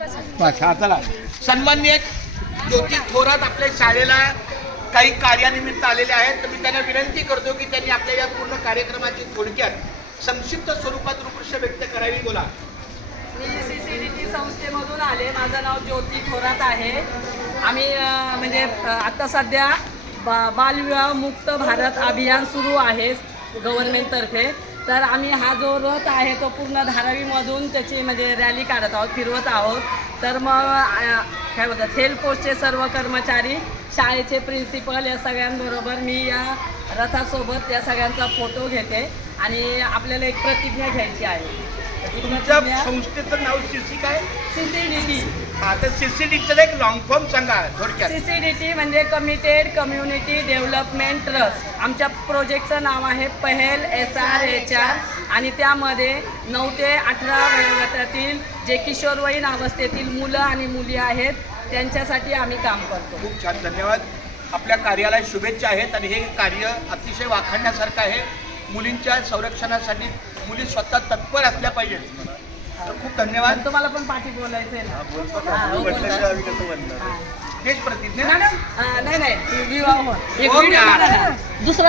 हा चला. सन्माननीय ज्योती थोरात आपल्या शाळेला काही कार्यानिमित्त आलेले आहेत, तर मी त्यांना विनंती करतो की त्यांनी आपल्या या पूर्ण कार्यक्रमाची थोडक्यात संक्षिप्त स्वरूपात रूपरेषा व्यक्त करावी. बोला. मी CCDT संस्थेमधून आले. माझं नाव ज्योती थोरात आहे. आम्ही म्हणजे आता सध्या बालविवाह मुक्त भारत अभियान सुरू आहे गव्हर्नमेंटतर्फे. तर आम्ही हा जो रथ आहे तो पूर्ण धारावीमधून त्याची म्हणजे रॅली काढत आहोत, फिरवत आहोत. तर मग काय बोलतात, हेल्थ पोस्टचे सर्व कर्मचारी, शाळेचे प्रिन्सिपल या सगळ्यांबरोबर मी या रथासोबत या सगळ्यांचा फोटो घेते आणि आपल्याला एक प्रतिज्ञा घ्यायची आहे. तुमच्या संस्थेचं नाव CC काय? CCDT. हा, तर CCDTचं एक लॉंग फॉर्म सांगा थोडक्यात. CCDT म्हणजे कमिटेड कम्युनिटी डेव्हलपमेंट ट्रस्ट. आमच्या प्रोजेक्टचं नाव आहे पहेल SRHR आणि त्यामध्ये 9 ते 18 वयोगटातील जे किशोरवयीन अवस्थेतील मुलं आणि मुली आहेत त्यांच्यासाठी आम्ही काम करतो. खूप छान, धन्यवाद. आपल्या कार्याला शुभेच्छा आहेत आणि हे कार्य अतिशय वाखाणण्यासारखं आहे. मुलींच्या संरक्षणासाठी मुली स्वतः तत्पर असल्या पाहिजेत. तर खूप धन्यवाद. तुम्हाला पण पाठी बोलायचं आहे ना? देश प्रतिज्ञा नाही विवाह दुसरा